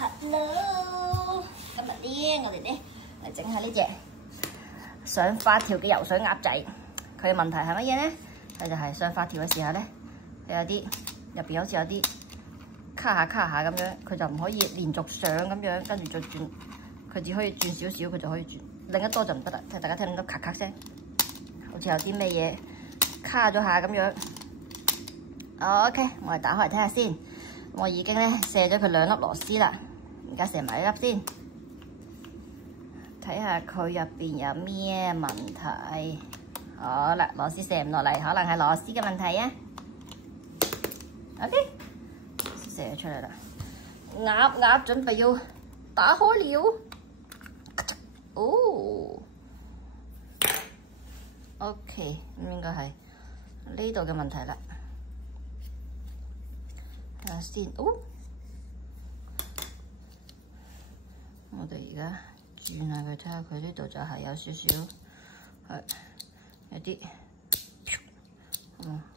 Hello， 今日咧我哋咧嚟整下呢隻上發條嘅游水鴨仔。佢嘅問題係乜嘢咧？佢就係上發條嘅時候咧，佢有啲入邊好似有啲卡下咁樣，佢就唔可以連續上咁樣，跟住再轉，佢只可以轉少少，佢就可以轉，另一多就唔得啦。睇大家聽唔到咔咔聲，好似有啲咩嘢卡咗下咁樣。OK， 我哋打開嚟睇下先。我已經咧卸咗佢2粒螺絲啦，而家卸埋1粒先，睇下佢入邊有咩問題。好啦，螺絲卸唔落嚟，可能係螺絲嘅問題啊。OK， 卸出嚟啦。鴨準備要打開了。哦 ，OK， 咁應該係呢度嘅問題啦。睇下先，哦，我哋而家轉下佢，睇下佢呢度就係有少少係有啲，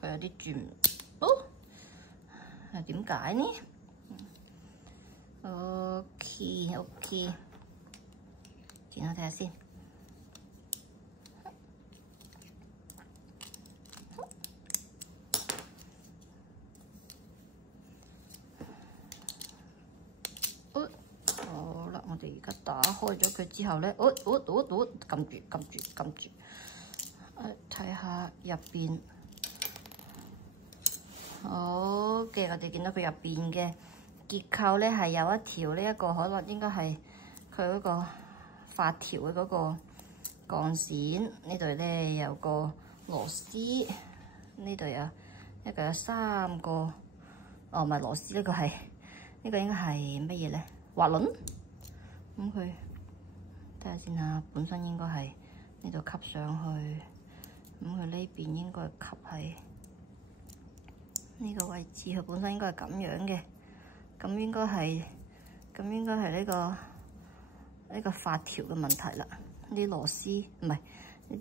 佢有啲轉，哦，係點解呢 ？OK， 轉下睇下先。好啦，我哋而家打開咗佢之後咧，撳住，睇下入邊。好嘅，我哋見到佢入邊嘅結構咧係有一條呢一個可能應該係佢嗰個發條嘅嗰個鋼線，呢度咧有個螺絲，呢度有一個有3個，哦唔係螺絲，呢個係應該係乜嘢咧？滑輪。咁佢睇下先嚇，本身應該係呢度吸上去，咁佢呢邊應該吸喺呢個位置，佢本身應該係咁樣嘅，咁應該係呢個發條嘅問題啦。呢啲螺絲唔係呢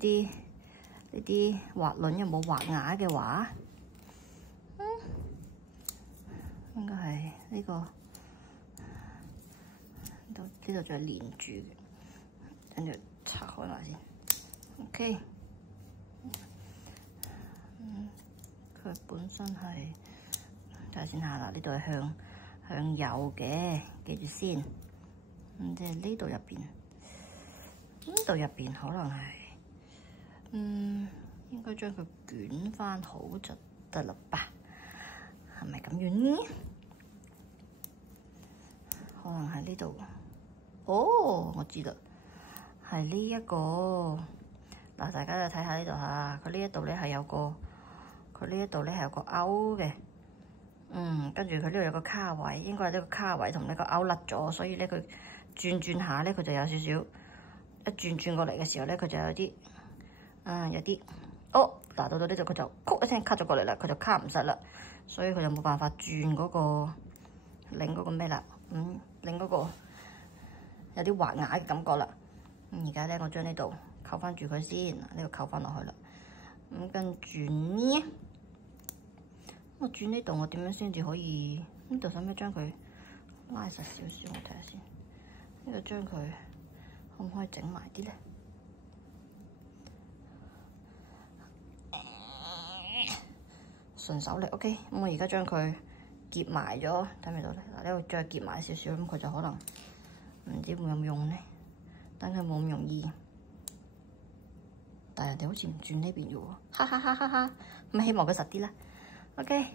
啲滑輪有冇滑牙嘅話，應該係呢個。呢度仲係連住嘅，跟住拆開嚟先。OK， 佢本身係睇下先下啦，呢度係向右嘅，記住先。咁即係呢度入邊，可能係應該將佢捲翻好就得啦吧？係咪咁樣呢？可能喺呢度。哦，我知啦，係呢一個嗱，大家就睇下呢度嚇，佢呢一度咧係有個，佢呢一度咧係有個勾嘅，跟住佢呢度有個卡位，應該係呢個卡位同呢個勾甩咗，所以咧佢轉下咧，佢就有少少一轉過嚟嘅時候咧，佢就有啲有啲，哦嗱，到呢度佢就曲一聲卡咗過嚟啦，佢就卡唔實啦，所以佢就冇辦法轉嗰個擰嗰個咩啦，擰嗰個。有啲滑牙嘅感覺啦，而家咧我將呢度扣翻住佢先，呢度扣翻落去啦。咁跟住呢，我轉呢度我點樣先至可以？呢度使唔使將佢拉實少少？我睇下先。呢度將佢可唔可以整埋啲咧？順手嚟 ，OK。咁我而家將佢結埋咗，睇唔睇到咧？嗱，呢度再結埋少少，咁佢就可能。唔知會有冇用呢？等佢冇咁容易，但係人哋好似唔轉呢邊嘅喎，哈！咁希望佢實啲啦。OK，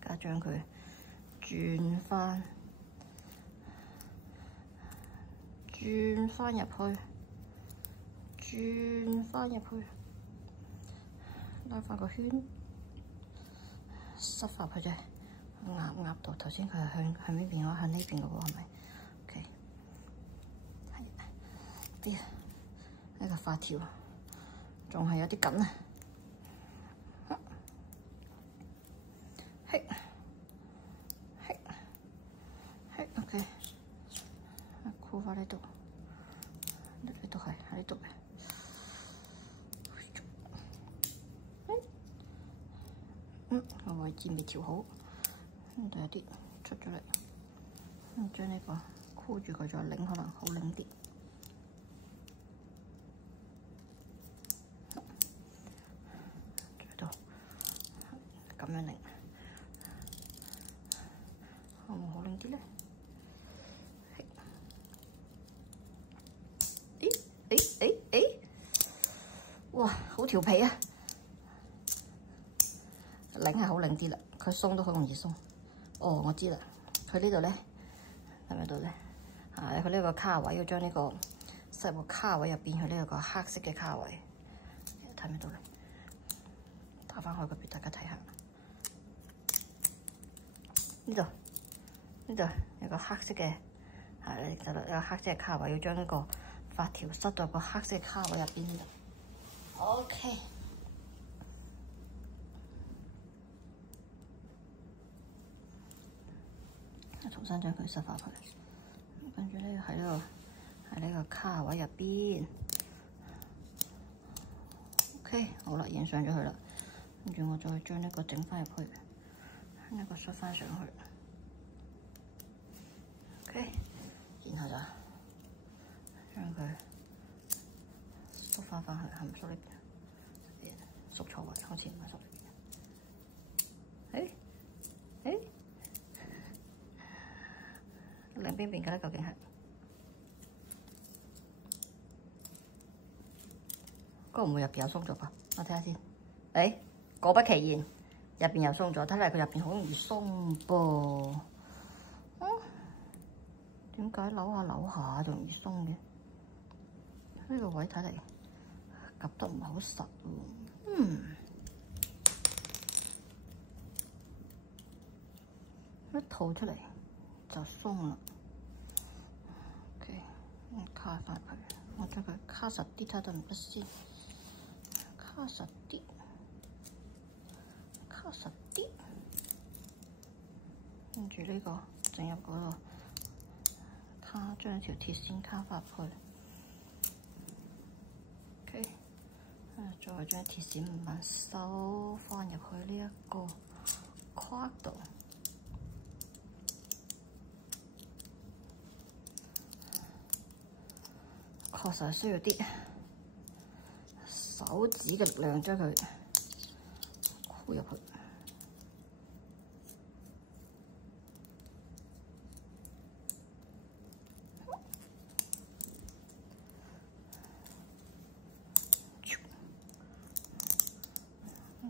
而家將佢轉翻入去，拉翻個圈，塞翻佢啫。鴨度頭先佢係向呢邊嘅話，向呢邊嘅喎，係咪 ？OK， 係呢個發條仲係有啲緊啊！係 OK， 箍翻呢度，呢度係喺呢度嘅。個位置未調好。呢度有啲出咗嚟，將呢個箍住佢，再擰可能好擰啲。喺度咁樣擰，好唔好擰啲咧？誒！哇，好調皮啊！擰係好擰啲啦，佢鬆都好容易鬆。哦，我知啦，佢呢度咧，睇唔睇到咧？佢呢個卡位要將呢個細部卡位入邊去呢個黑色嘅卡位，睇唔睇到咧？打翻開佢俾大家睇下。呢度有個黑色嘅，你睇到有個黑色嘅卡位，要將呢個發條塞到個黑色嘅卡位入邊呢度。OK。重新將佢塞翻去，跟住咧喺呢個卡位入邊。OK， 好啦，影上咗佢啦。跟住我再將呢個整翻入去，呢個塞翻上去。OK， 然後就將佢縮翻去，係咪縮呢邊？縮錯位，好似唔係縮呢邊。兩邊嘅咧，究竟係嗰個唔會入邊有鬆咗吧？我睇下先。果不其然，入邊又鬆咗。睇嚟佢入邊好容易鬆噃。點解扭下就容易鬆嘅？呢個位睇嚟夾得唔係好實喎。一套出嚟就鬆啦。OK， 卡翻佢，我將佢卡實啲，睇得唔得先？卡實啲，跟住呢個整入嗰度，將條鐵線卡翻去。OK， 再將鐵線慢慢收翻入去呢一個框度。確實係需要啲手指嘅力量將佢箍入去。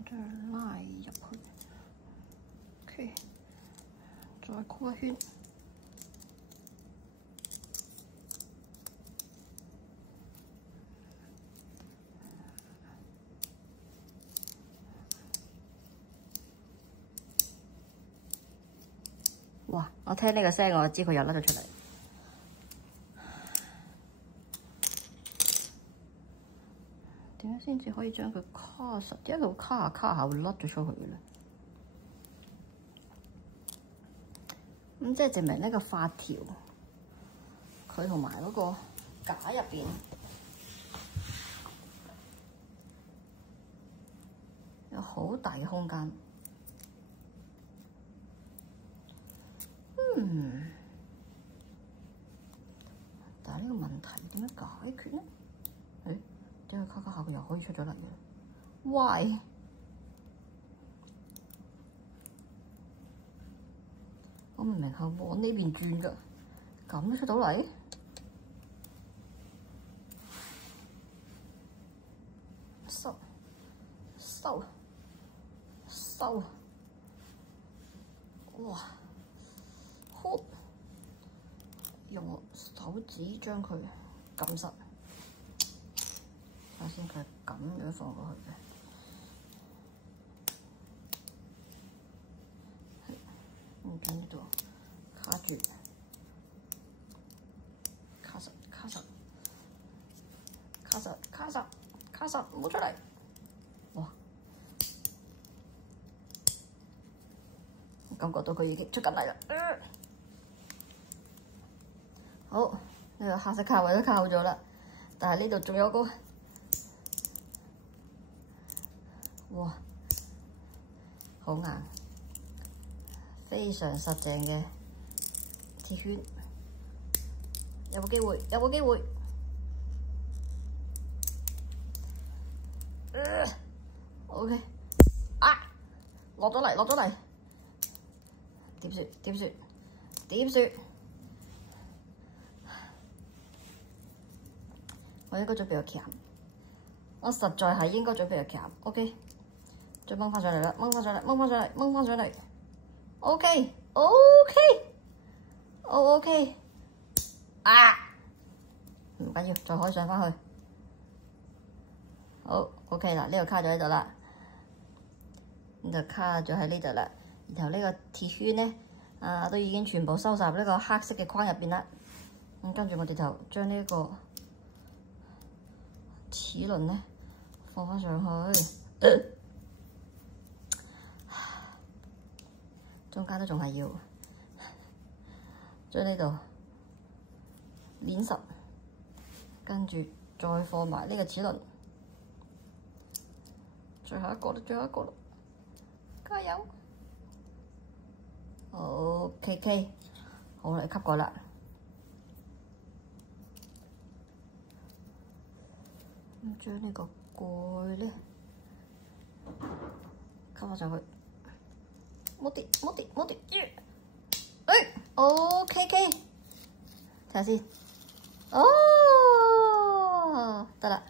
再拉入去 ，OK， 再箍一圈。哇！我聽呢個聲，我就知佢又甩咗出嚟。點樣先至可以將佢卡實？一路卡下會甩咗出去嘅咧？咁即係證明呢個發條，佢同埋嗰個架入邊有好大嘅空間。但係呢個問題點樣解決呢？點解卡下佢又可以出咗嚟嘅 ？Why？ 我明明係往呢邊轉㗎，咁都出到嚟？收！哇！用我手指將佢撳實，睇下先，佢係咁樣放落去嘅。將呢度卡住，卡實，唔好出嚟！哇！我感覺到佢已經出緊嚟啦。好，呢個黑色卡位都卡好咗啦，但係呢度仲有個，哇，好硬，非常實淨嘅鐵圈，有冇機會？有冇機會？OK， 啊，落咗嚟，落咗嚟，點算？點算？點算？我應該準備個鉗，我實在係應該準備個鉗。OK， 再掹翻上嚟啦，掹翻上嚟，掹翻上嚟，掹翻上嚟。OK， 啊，唔緊要，再可以上翻去。好 OK 啦，呢度卡咗喺度啦，呢度卡咗喺呢度啦。然後呢個鐵圈咧，都已經全部收集呢個黑色嘅框入邊啦。咁跟住我哋就將呢個齒輪咧放翻上去，中間都仲係要將呢度捏實，跟住再放埋呢個齒輪，最後一個啦，最後一個啦，加油！OK， 好啦，吸過啦。咁將呢個蓋咧吸翻上去，冇跌冇跌冇跌，OK， 睇下先，得啦，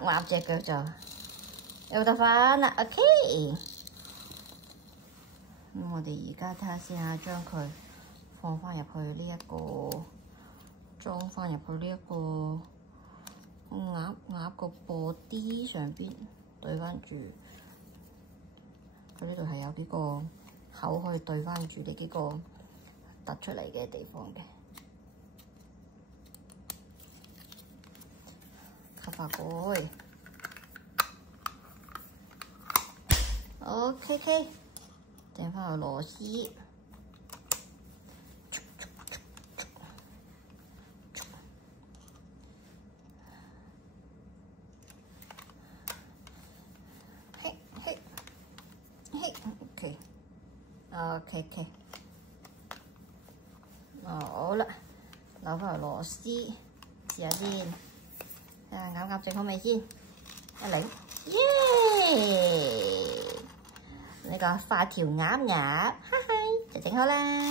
鴨隻腳就有得翻啦 ，OK。咁我哋而家睇下先啊，將佢放翻入去呢一個。裝翻入去呢一個鴨個body上邊，對翻住佢呢度係有幾個口可以對翻住呢幾個突出嚟嘅地方嘅。吸下蓋 ，OK， 掟翻個螺絲。OK， 好啦，扭翻條螺絲，試下先，睇下鴨整好未先？一嚟，呢個發條鴨，嗨，就整好啦。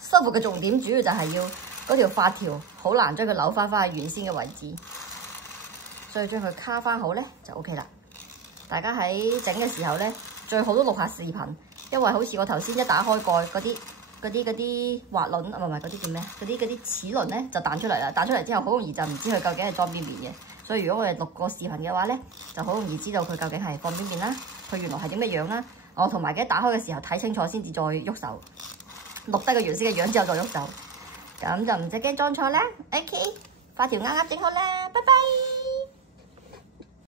修復嘅重點主要就係要嗰條發條好難將佢扭翻去原先嘅位置，所以將佢卡翻好咧就 OK 啦。大家喺整嘅時候咧，最好都錄下視頻，因為好似我頭先一打開蓋嗰啲滑輪，唔係嗰啲叫咩？嗰啲齒輪咧就彈出嚟啦，彈出嚟之後好容易就唔知佢究竟係裝邊邊嘅。所以如果我哋錄個視頻嘅話咧，就好容易知道佢究竟係放邊邊啦，佢原來係點嘅樣啦。我同埋打開嘅時候睇清楚先至再喐手，錄低個原先嘅樣之後再喐手，咁就唔使驚裝錯啦。OK， 發條鴨整好啦，拜拜。